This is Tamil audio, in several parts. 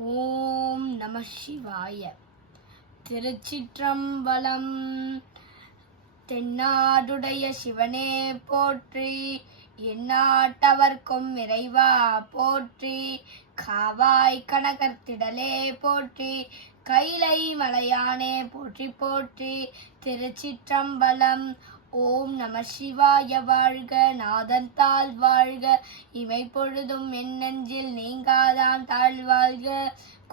ஓம் நம சிவாய. திருச்சிற்றம்பலம். தென்னாடுடைய சிவனே போற்றி, எந்நாட்டவர்க்கும் இறைவா போற்றி, காவாய் கனகர்த்திடலே போற்றி, கைலை மலையானே போற்றி போற்றி. திருச்சிற்றம்பலம். ஓம் நம சிவாய. வாழ்க நாதன் தாழ் வாழ்க, இமை பொழுதும் என் நெஞ்சில் நீங்காதான் தாழ்வாழ்க,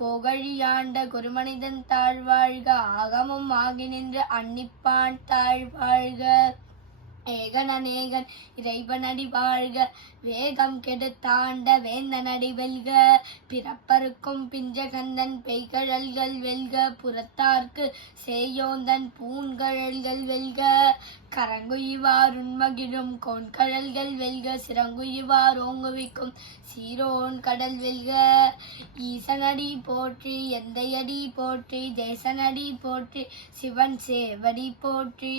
கோகழியாண்ட குருமனிதன் தாழ்வாழ்க, ஆகமும் ஆகி நின்று அன்னிப்பான் தாழ்வாழ்க, ஏகன் அநேகன் இறைவனடி வாழ்க, வேகம் கெடுத்தாண்ட வேந்தனடி வெல்க, பிறப்பருக்கும் பிஞ்சகந்தன் பெய்கழல்கள் வெல்க, புறத்தார்க்கு சேயோந்தன் பூண்கழல்கள் வெல்க, கரங்குயிவார் உண்மகிழும் கோண்கழல்கள் வெல்க, சிறங்குயிவார் ஓங்குவிக்கும் சீரோன் கடல் வெல்க. ஈசனடி போற்றி, எந்தையடி போற்றி, தேசனடி போற்றி, சிவன் சேவடி போற்றி,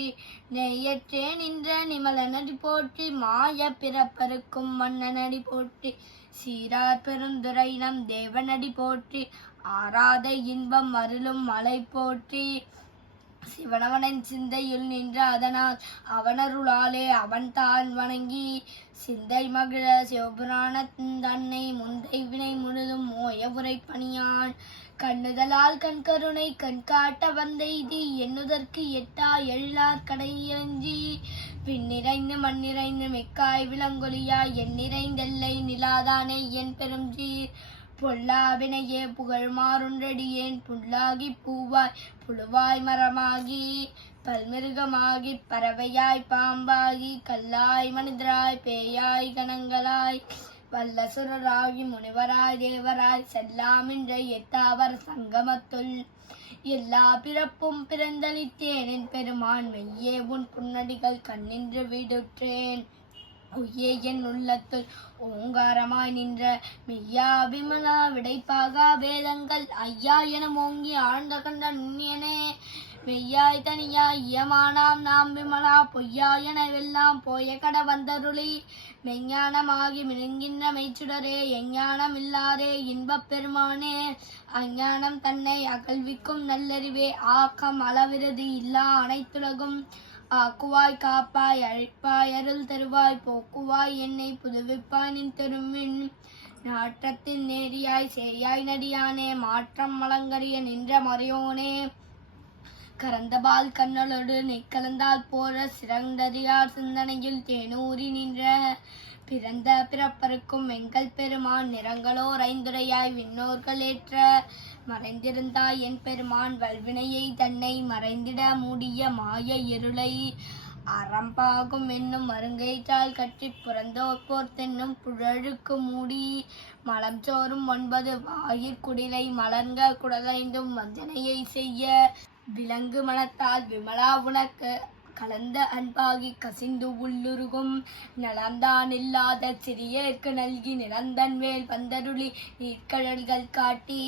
நெய்யற்றே நின்ற நிமலனடி போற்றி, மாய பிறப்பருக்கும் மன்னனடி போற்றி, சீரார் பெருந்துரை நம் தேவனடி போற்றி, ஆராத இன்பம் அருளும் மலை போற்றி, சிவனவனின் சிந்தையில் நின்ற அதனால் அவனருளாலே அவன் தான் வணங்கி, சிந்தை மகிழ சிவபுராண தன்னை முந்தை வினை முழுதும் மோய உரை பணியான், கண்ணுதலால் கண்கருணை கண்காட்ட வந்தெய்தி, எண்ணுதற்கு எட்டா எழிலார் கடை இறஞ்சி, விண்ணிறைந்து மண்ணிறைந்து மிக்காய் விலங்கொலியாய் எண்ணிறைந்தெல்லை நிலாதானே என் பெரும் சீர், பொல்லாவினையே புகழ்மாறொன்றடியேன் புல்லாகி பூவாய் புழுவாய் மரமாகி பல்மிருகமாகி பறவையாய் பாம்பாகி கல்லாய் மனிதராய் பேயாய் கணங்களாய் வல்லசுரராகி முனிவராய் தேவராய் செல்லாமின்ற எத்தாவர் சங்கமத்துள், எல்லா பிறப்பும் பிறந்தளித்தேன் என் பெருமான் மெய்யே உன் புன்னடிகள் கண்ணின்று வீடுற்றேன், உய்யே என் உள்ளத்துள் ஓங்காரமாய் நின்ற மெய்யா விமலா விடைப்பாகா வேதங்கள் ஐயா என ஓங்கி ஆழ்ந்த கண்ட நுண்ணியனே, மெய்யாய் தனியாய் இயமானாம் நாம் விமலா பொய்யா எனவெல்லாம் போய கட வந்தருளி, மெஞ்ஞானமாகி மினுங்கின்ற மெய்ச்சுடரே எஞ்ஞானம் இல்லாரே இன்பப் பெருமானே, அஞ்ஞானம் தன்னை அகழ்விக்கும் நல்லறிவே, ஆக்கம் அளவிருதி இல்லா அனைத்துலகும் ஆக்குவாய் காப்பாய் அழிப்பாய் அருள் தருவாய், போக்குவாய் என்னை புதுவிப்பாய் நின் திருமின், நாற்றத்தின் நேரியாய் சேயாய் நடியானே, மாற்றம் மலங்கரிய நின்ற மறையோனே, கரந்தபால் கண்ணலோடு நெய்கலந்தால் போற சிறந்தறியார் சிந்தனையில் தேனூறி நின்ற, பிறந்த பிறப்பருக்கும் எங்கள் பெருமான் நிறங்களோர் ஐந்துரையாய் விண்ணோர்கள் ஏற்ற, மறைந்திருந்தாய் என் பெருமான் வல்வினையை தன்னை மறைந்திட மூடிய மாய இருளை, அறம்பாகும் என்னும் மருங்கயிற்றால் கற்றி புறந்தோர் போர்த்தென்னும் புழழுக்கு மூடி, மலம் சோறும் 9 வாயிற்குடிலை மலர்ங்க குடலைந்தும் வஞ்சனையை செய்ய, விலங்கு மனத்தால் விமலா உனக்கு கலந்த அன்பாகி கசிந்து உள்ளுருகும், நலந்தான் இல்லாத சிறியேற்கு நல்கி நிலந்தன் மேல் வந்தருளி நீர்க்கழல்கள் காட்டி,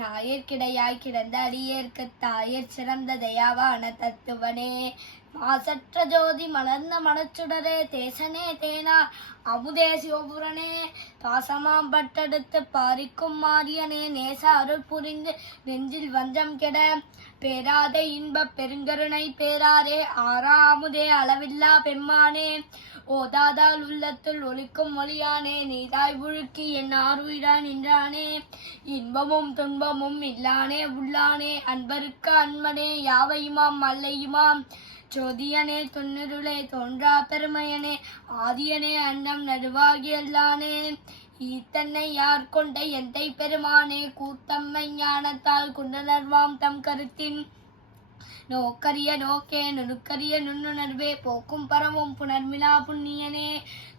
நாயர்கிடையாய் கிடந்த அடியேற்கு தாயர் சிறந்த தயாவான தத்துவனே, மாசற்ற ஜோதி மலர்ந்த மனச்சுடரே தேசனே தேனா அமுதே சிவபுரனே, பாசமாம் பட்டெடுத்து பாரிக்கும் மாரியனே, நேச அருள் புரிந்து நெஞ்சில் வஞ்சம் கெட பேராத இன்ப பெருங்கருணை பேராரே, ஆறாமுதே அளவில்லா பெம்மானே, ஓதாதால் உள்ளத்துள் ஒலிக்கும் மொழியானே, நீதாய் உழுக்கி என் ஆறுயிராய் நின்றானே, இன்பமும் துன்பமும் இல்லானே உள்ளானே, அன்பருக்கு அன்பனே யாவையுமாம் அல்லையுமாம் ஜோதியனே, தொன்னிருளே தோன்றா பெருமையனே, ஆதியனே அன்னம் நடுவாகி அல்லானே, ஈத்தன்னை யார் கொண்ட எந்தை பெருமானே, கூத்தம்மை ஞானத்தால் குண்டனர்வாம் தம் கருத்தின், நோக்கரிய நோக்கே நுணுக்கரிய நுண்ணுணர்வே, போக்கும் பரவும் புனர்மிலா புண்ணியனே,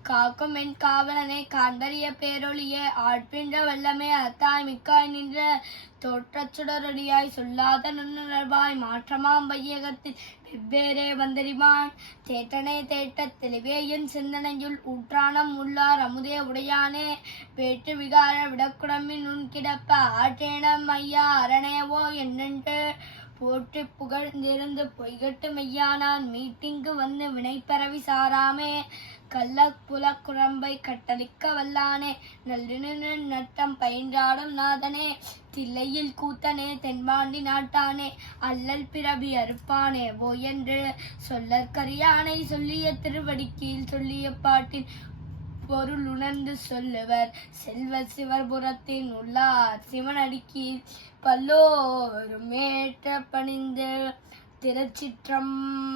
காக்கும் என் காவலனே காண்பரிய பேரொழியே, ஆட்பின்ற வல்லமே அத்தாய் மிக்காய் நின்ற, தோற்றச் சுடரொடியாய் சொல்லாத நுண்ணுணர்வாய் மாற்றமாம் வையகத்தில் வெவ்வேறே வந்தறிவான், தேற்றனே தேட்டத் தெளிவே என் சிந்தனையுள் ஊற்றானம் உள்ளார் அமுதே உடையானே, வேற்று விகார விடக்குடம்பின் உன் கிடப்ப ஆற்றேனம் ஐயா அரணேவோ என்னென்று, போற்றி புகழ்ந்திருந்து பொய்கட்டு மெய்யானான் மீட்டிங்கு வந்து வினை பரவி சாராமே, கள்ளப்புல குரம்பை கட்டளிக்க வல்லானே நல்லின நட்டம் பயின்றாடும் நாதனே தில்லையில் கூத்தனே தென்பாண்டி நாட்டானே அல்லல் பிறவி அறுப்பானே ஓ என்று சொல்லற்கரியானை சொல்லிய திருவடிக்கீழ் சொல்லிய பாட்டின் பொருள் உணர்ந்து சொல்லுவர் செல்வர் சிவபுரத்தின் உள்ளார் சிவனடிக்கீழ் பல்லோரும் ஏற்ற பணிந்து திருச்சிற்றம்பலம்.